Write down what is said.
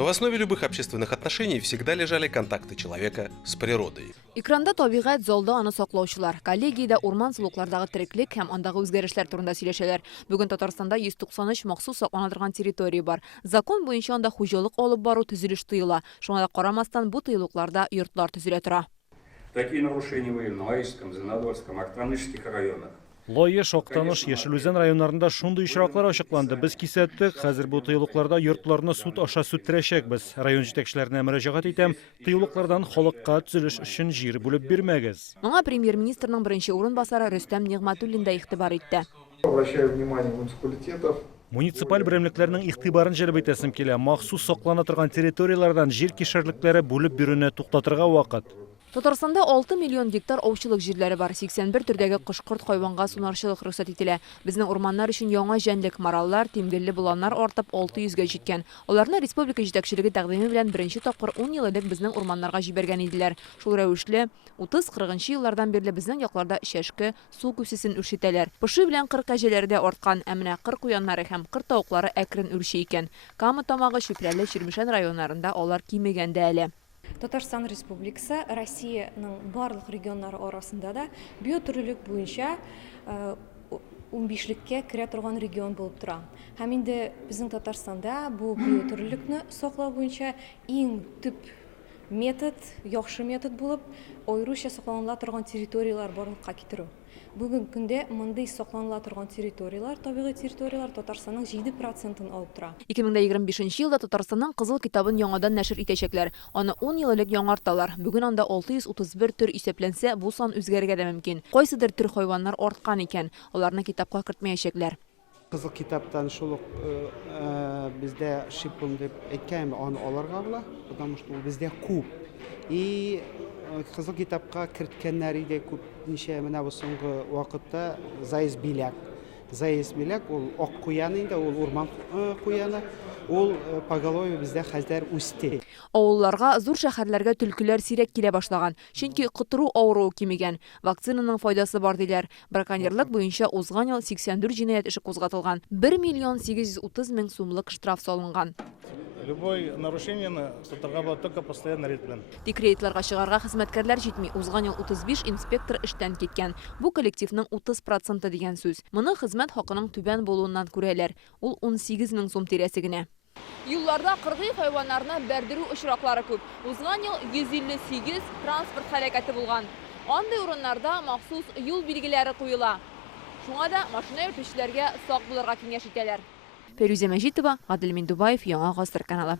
В основе любых общественных отношений всегда лежали контакты человека с природой. Экранда табигать залда аны саклаучылар. Коллегиядә урман сулыклардагы тереклек һәм андагы үзгәрешләр турында сөйләшәләр. Бүген Татарстанда 193 махсус саклана торган территория бар. Закон буенча анда хуҗалык алып бару төзелеш тыела. Шуңа да карамастан бу тыелыкларда йортлар төзелә тора. Такие нарушения были в Норильском, Зеленодольском, Актанышских районах. Лойыш, Актаныш, Яшелүзән районнарында шундый очраклар ачыкланды. Без кисәттек, хәзер бу тыелыкларда йортларны суд аша сүттерәчәкбез. Район җитәкчеләренә мөрәҗәгать итәм, тыелыклардан халыкка төзелеш өчен җир бүлеп бирмәгез. Моңа премьер-министрның беренче урынбасары Рөстәм Нигъмәтуллин да игътибар итте. Обращаю внимание муниципалитетов. Муниципаль берәмлекләрнең игътибарын җәлеп итәсем килә. Махсус саклана торган территорияләрдән җир кишәрлекләре бүлеп бирүне туктатырга вакыт. Татарстанда 6 миллион гектар аучылык җирләре бар. 81 төрдәге кош-корт хайванга сунарчылык рөхсәт ителә. Безнең урманнар өчен яңа җәнлек мораллар, тимгелле буланнар артып 600-гә җиткән. Аларны республика җитәкчелеге тәкъдиме белән беренче тапкыр 10 ел элек безнең урманнарга җибәргән иделәр. Шул рәвешле 30-40 еллардан бирле безнең якларда чәшке, су күсесен үрчетәләр. Пышы белән кыр кәҗәләре дә арткан, ә менә кыр куяннары һәм кыр тавыклары әкрен үрчи икән. Кама тамагы, Чүпрәле, Чирмешән районнарында алар кимегән дә әле. Татарстан Республикасы Россиянең барлык регионнары арасында да биотөрлелек буенча 15-леккә керә торган регион булып тора. Һәм инде безнең Татарстанда бу биотөрлелекне саклау буенча иң төп метод, яхшы метод булып, аеруча сакланыла торган территориялар барлыкка китерү. Бүген көндә мондый сакланыла торган территориялар, табигый территориялар Татарстанның 7% алып тора. 2025 елда Татарстанның Кызыл китабын яңадан нәшер итәчәкләр. Аны 10 ел элек яңарталар. Бүген анда 631 төр исәпләнсә, бу сан үзгәрергә дә мөмкин. Кайсыдыр төр хайваннар арткан икән. Аларны китапка кертмәячәкләр. Кызыл китаптан шул бездә шипун дип әйткән, аны алырга була, потому что бездә күп. И Кызыл китапка керткәннәр иде күп, ничә менә бу соңгы вакытта Заиз Биләк. Заиз Биләк ул ак куян инде, ул урман куяны. Ул поголовье бездә хәзер үсте. Авылларга, зур шәһәрләргә төлкеләр сирәк килә башлаган. Чөнки котыру авыруы кимегән. Вакцинаның файдасы бар диләр. Браконьерлык буенча узган ел 84 җинаять эше кузгатылган. 1 830 000 сумлык штраф салынган. Любой нарушение тотарга була только постоянно рейд белән. Тик рейдларга чыгарга хезмәткәрләр җитми. Узган ел 35 инспектор эштән киткән. Бу коллективның 30% дигән сүз. Моны хезмәт хакының түбән булуыннан күрәләр. Ул 18 000 сум тирәсе генә. Юлларда кыргый хайваннарны бәрдерү очраклары күп. Узган ел 158 транспорт хәрәкәте булган. Андый урыннарда махсус юл билгеләре куела. Шуңа да машина йөртүчеләргә сак булырга киңәш итәләр. Фәрүзә Мәҗитова, Гадел Миндубаев, Яңа Гасыр каналы.